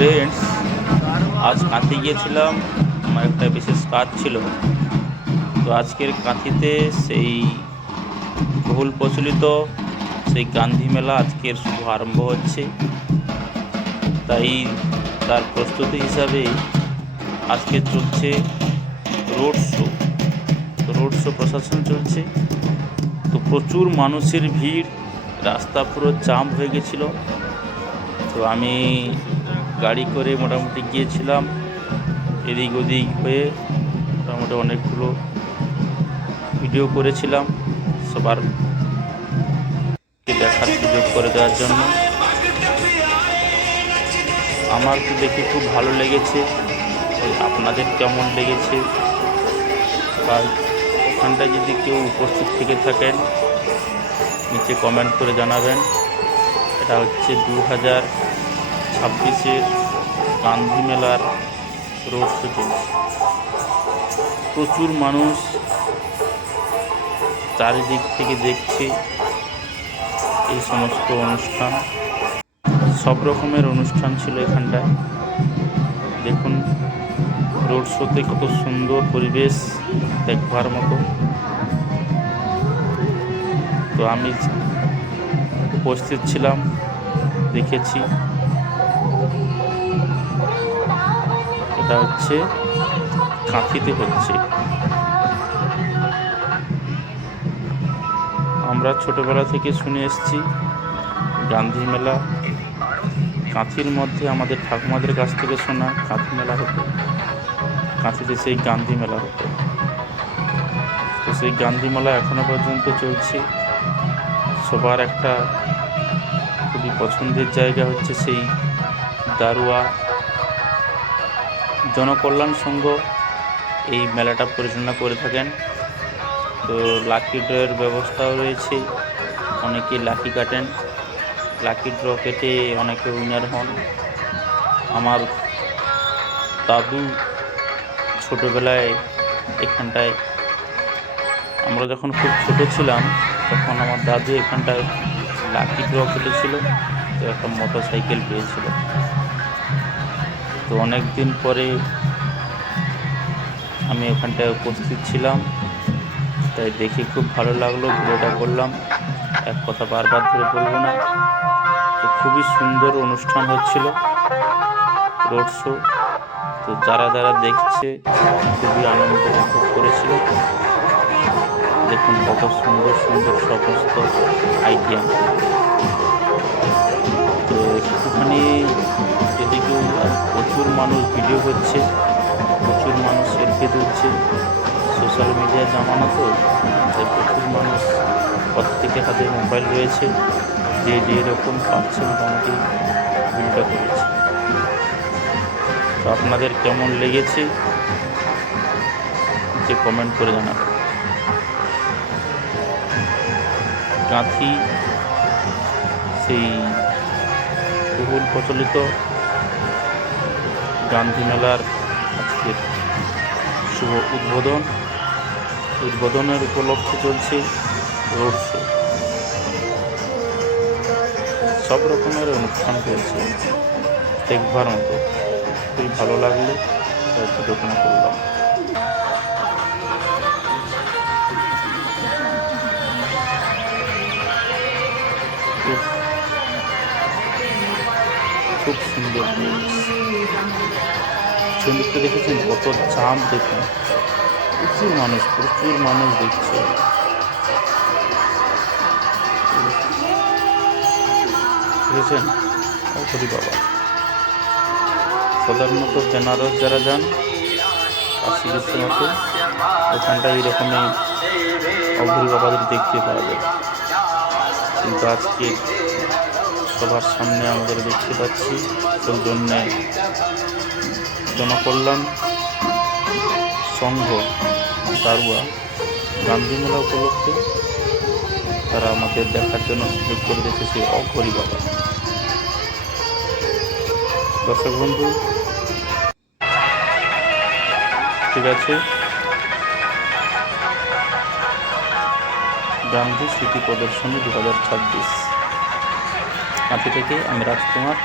Friends, আজ কাঁথি গিয়েছিলাম, আমার একটা বিশেষ কাজ ছিল। তো আজকের কাঁথিতে সেই বহুল প্রচলিত সেই গান্ধী মেলা আজকের শুভ আরম্ভ হচ্ছে। তাই তার প্রস্তুতি হিসাবে আজকে চলছে রোড শো। রোড শো প্রশাসন চলছে, তো প্রচুর মানুষের ভিড়, রাস্তা পুরো জাম হয়ে গেছিল। তো আমি গাড়ি করে মোটামুটি গিয়েছিলাম, এদিক ওদিক হয়ে মোটামুটি অনেকগুলো ভিডিও করেছিলাম সবারকে দেখার সুযোগ করে দেওয়ার জন্য। আমার তো দেখে খুব ভালো লেগেছে, আপনাদের কেমন লেগেছে বা ওখানটায় যদি কেউ উপস্থিত থেকে থাকেন নিচে কমেন্ট করে জানাবেন। এটা হচ্ছে 2026-এর গান্ধী মেলার রোড শো চলছে। প্রচুর মানুষ চারিদিক থেকে দেখছে এই সমস্ত অনুষ্ঠান। সব রকমের অনুষ্ঠান ছিল এখানটায়। দেখুন রোড শোতে কত সুন্দর পরিবেশ, দেখবার মতো। তো আমি উপস্থিত ছিলাম, দেখেছি। এটা হচ্ছে কাঁথিতে হচ্ছে। আমরা ছোটবেলা থেকে শুনে এসেছি গান্ধী মেলা। কাঁথির মধ্যে আমাদের ঠাকুমাদের কাছ থেকে শোনা কাঁথি মেলা হতো, কাঁথিতে সেই গান্ধী মেলা হতো। তো সেই গান্ধী মেলা এখনো পর্যন্ত চলছে। সবার একটা খুবই পছন্দের জায়গা হচ্ছে সেই দারুয়া জনকল্যাণ সংঘ এই মেলাটা পরিচালনা করে থাকেন। তো লাকি ড্রয়ের ব্যবস্থাও রয়েছে, অনেকে লাকি কাটেন, লাকি ড্র কেটে অনেকে উইনার হন। আমার দাদু ছোটোবেলায় এখানটায়, আমরা যখন খুব ছোট ছিলাম তখন আমার দাদু এখানটায় লাকি ড্র কেটেছিল, তো একটা মোটর সাইকেল পেয়েছিল। তো অনেক দিন পরে আমি ওখানটায় উপস্থিত ছিলাম, তাই দেখে খুব ভালো লাগলো, ভিডিওটা করলাম। এক কথা বারবার ধরে বলবো না। তো খুবই সুন্দর অনুষ্ঠান হচ্ছিল রোড শো। তো যারা যারা দেখছে খুবই আনন্দ উপভোগ করেছিল। দেখুন কত সুন্দর সুন্দর সমস্ত আইটেম। তো একটুখানি এদিকেও প্রচুর মানুষ ভিডিও করছে, প্রচুর মানুষ সেলফি তুলছে। সোশ্যাল মিডিয়া জামানা তো, তাই প্রচুর মানুষ প্রত্যেকের হাতে মোবাইল রয়েছে, যে যেরকম পাচ্ছে মোটামুটি ভিডিওটা করেছে। তো আপনাদের কেমন লেগেছে যে কমেন্ট করে জানাবেন। কাঁথি সেই বহুল প্রচলিত গান্ধী মেলার আজকের শুভ উদ্বোধনের উপলক্ষে চলছে রোড শো। সব রকমের অনুষ্ঠান চলছে, দেখবার মতো। খুবই ভালো লাগলো, ভিডিওখানা করলাম। খুব সুন্দর ছবিটা দেখেছেন, কত জাম দেখুন, প্রচুর মানুষ দেখছে। দেখেছেন হরি বাবা। সাধারণত বেনারস যারা যান কাশী বিশ্বনাথে, ওখানটায় এইরকমই অঘরি বাবাদের দেখতে পাওয়া যায়। কিন্তু আজকে সবার সামনে আমাদের দেখতে পাচ্ছি, সেই জন্যে জনকল্যাণ সংঘ দারুয়া গান্ধী মেলা উপলক্ষে তারা আমাদের দেখার জন্য সুযোগ করে দিয়েছে সেই অঘরি বাবা। দর্শক বন্ধু, ঠিক আছে, গান্ধী স্মৃতি প্রদর্শনী 2026 কাঁথি থেকে আমি রাজকুমার।